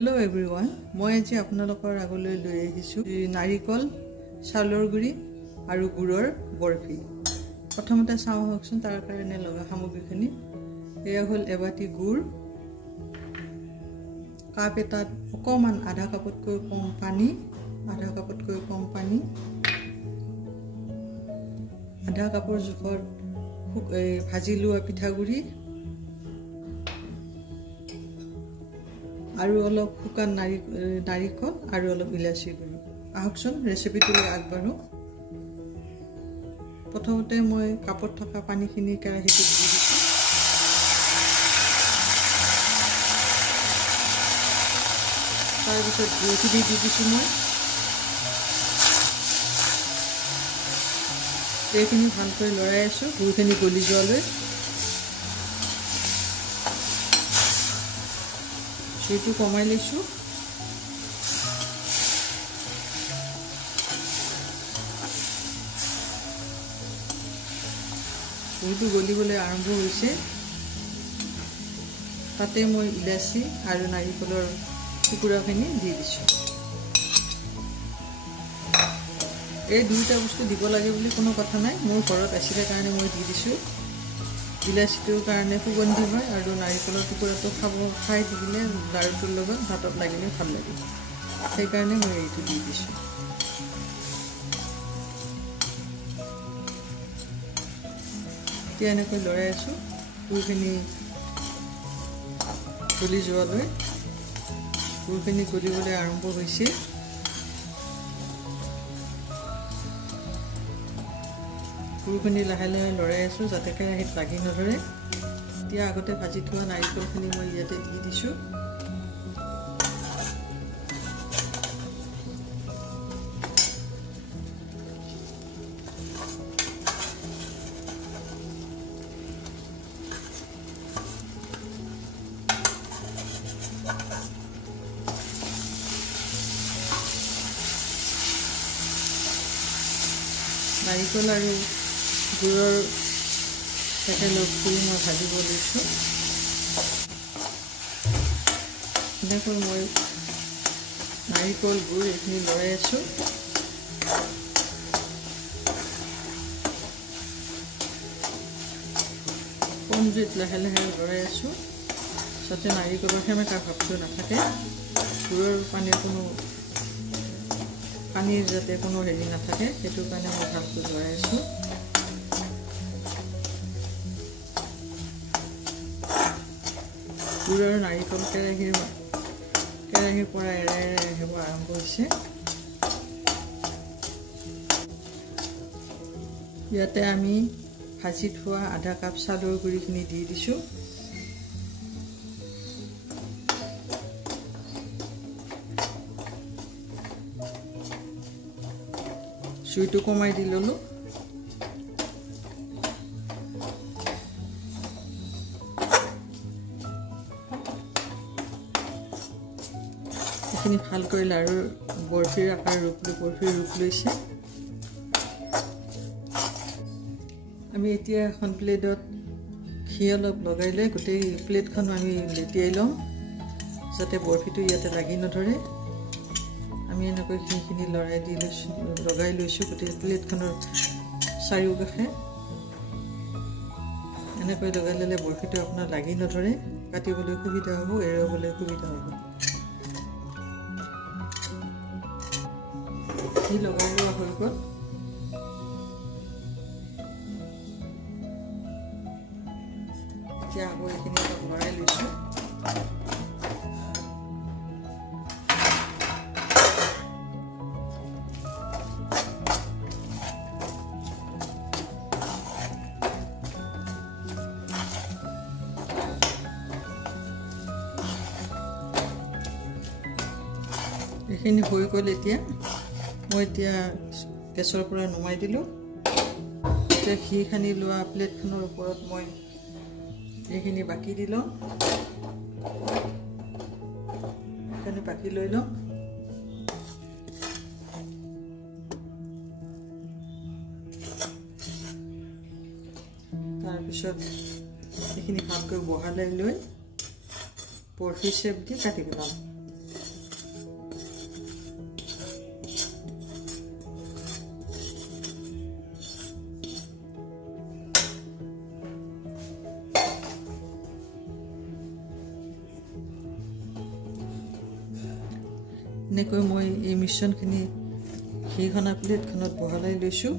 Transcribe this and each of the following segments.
Hello everyone, মই আজি আপোনালোকৰ আগলৈ লৈ আহিছো নাৰিকল চাউলৰ গুৰি আৰু গুৰৰ বৰফি। প্ৰথমতে চাও হকচোন তাৰ কাৰণে লগা সামগ্ৰীখিনি। এয়া হ'ল এবাটি গুৰ, কাপ এটাত অকমান আধা কাপতকৈ কম পানী, আধা কাপৰ জোখৰ ভাজি লোৱা পিঠাগুৰি আৰু অলপ শুকান নাৰিকল আৰু অলপ ইলাচি গুৰি। আহকচোন ৰেচিপিটোলৈ আগবাঢ়ো। প্ৰথমতে মই কাপত থকা পানীখিনি কেৰাহীটোত দি দিছোঁ। তাৰপিছত গুৰখিনি দি দিছোঁ মই। এইখিনি ভালকৈ লৰাই আছোঁ গুৰখিনি গলি যোৱালৈ। জুইটো কমাই লৈছোঁ। গুৰটো গলিবলৈ আৰম্ভ হৈছে। তাতে মই ইলাচি আৰু নাৰিকলৰ টুকুৰাখিনি দি দিছোঁ। এই দুইটা বস্তু দিব লাগে বুলি কোনো কথা নাই, মোৰ ঘৰত আছিলে কাৰণে মই দি দিছোঁ। ইলাচিটোৰ কাৰণে সুগন্ধি হয় আৰু নাৰিকলৰ টুকুৰাটো খাই থাকিলে লাৰুটোৰ লগত ভাতত লাগিলে ভাল লাগে, সেইকাৰণে মই এইটো দি দিছোঁ। এতিয়া এনেকৈ লৰাই আছোঁ গুৰখিনি গলি যোৱালৈ। গুৰখিনি গলিবলৈ আৰম্ভ হৈছে। গুৰখিনি লাহে লাহে লৰাই আছোঁ যাতে কেৰাহীত লাগি নধৰে। এতিয়া আগতে ভাজি থোৱা নাৰিকলখিনি মই ইয়াতে দি দিছোঁ। নাৰিকল আৰু গুৰৰ সৈতে লগ কৰি মই ভাজিব লৈছোঁ। এনেকৈ মই নাৰিকল গুৰ এইখিনি লৰাই আছোঁ। কম জুইত লাহে লাহে লৰাই আছোঁ যাতে নাৰিকলৰ সেমেকা ভাৱটো নাথাকে, গুৰৰ পানীৰ যাতে কোনো হেৰি নাথাকে, সেইটো কাৰণে মই ভালকৈ লৰাই আছোঁ। গুৰ আৰু নাৰিকল কেৰাহীৰ পৰা এৰাই এৰাই আহিব আৰম্ভ হৈছে। ইয়াতে আমি ভাজি থোৱা আধা কাপ চাউলৰ গুৰিখিনি দি দিছোঁ। জুইটো কমাই দি ল'লোঁ। এইখিনি ভালকৈ লাৰুৰ বৰফিৰ ৰূপ লৈছে। আমি এতিয়া এখন প্লেটত ঘি অলপ লগাই লৈ গোটেই প্লেটখন আমি লেটিয়াই ল'ম যাতে বৰফিটো ইয়াতে লাগি নধৰে। আমি এনেকৈ ঘিখিনি লগাই লৈছোঁ গোটেই প্লেটখনৰ চাৰিওকাষে। এনেকৈ লগাই ল'লে বৰফিটো আপোনাৰ লাগি নধৰে, কাটিবলৈ সুবিধা হ'ব, এৰুৱাবলৈ সুবিধা হ'ব। ঘি লগাই লোৱা হৈ গ'ল। এতিয়া আকৌ এইখিনি অলপ লৰাই লৈছোঁ। এইখিনি হৈ গ'ল। মই গেছৰ পৰা নমাই দিলোঁ। এতিয়া ঘি সানি লোৱা প্লেটখনৰ ওপৰত মই এইখিনি বাকি দি লওঁ। এইখিনি বাকি লৈ লওঁ। তাৰপিছত এইখিনি ভালকৈ বহালাই লৈ বৰফি শ্বেপ দি কাটি পেলাম। এনেকৈ মই এই মিশ্ৰণখিনি ঘি সনা প্লেটখনত বহলাই লৈছোঁ।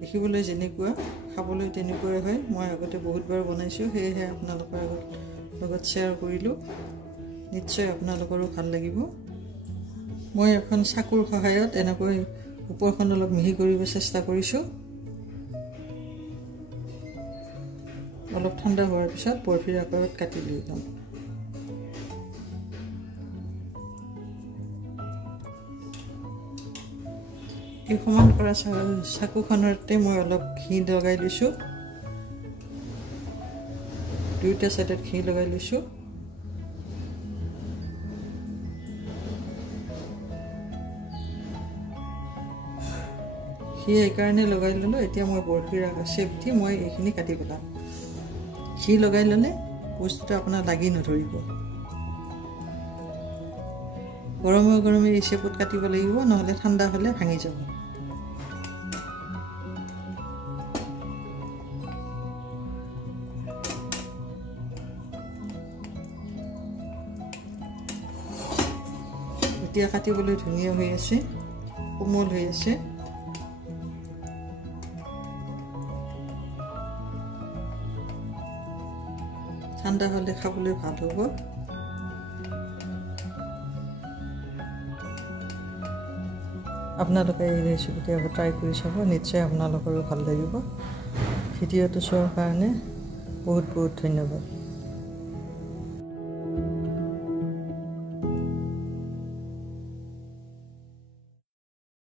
দেখিবলৈ যেনেকুৱা খাবলৈ তেনেকুৱাই হয়। মই আগতে বহুতবাৰ বনাইছোঁ, সেয়েহে আপোনালোকৰ লগত শ্বেয়াৰ কৰিলোঁ। নিশ্চয় আপোনালোকৰো ভাল লাগিব। মই এখন চাকুৰ সহায়ত এনেকৈ ওপৰখন অলপ মিহি কৰিব চেষ্টা কৰিছোঁ। অলপ ঠাণ্ডা হোৱাৰ পিছত বৰফিৰ আকাৰত কাটি লৈ ল'ম। এই সমান কৰা চাকুখনতে মই অলপ ঘি লগাই লৈছোঁ। দুয়োটা চাইডত ঘি লগাই লৈছোঁ। ঘি এইকাৰণে লগাই ল'লোঁ, এতিয়া মই বৰফিৰ শ্বেপ দি মই এইখিনি কাটি পেলাম। ঘি লগাই ল'লে বস্তুটো আপোনাৰ লাগি নধৰিব। গৰমে গৰমে এই শ্বেপত কাটিব লাগিব, নহ'লে ঠাণ্ডা হ'লে ভাঙি যাব। এতিয়া কাটিবলৈ ধুনীয়া হৈ আছে, কোমল হৈ আছে। ঠাণ্ডা হ'লে খাবলৈ ভাল হ'ব। আপোনালোকে এই ৰেচিপিটো এবাৰ ট্ৰাই কৰি চাব, নিশ্চয় আপোনালোকৰো ভাল লাগিব। ভিডিঅ'টো চোৱাৰ কাৰণে বহুত বহুত ধন্যবাদ।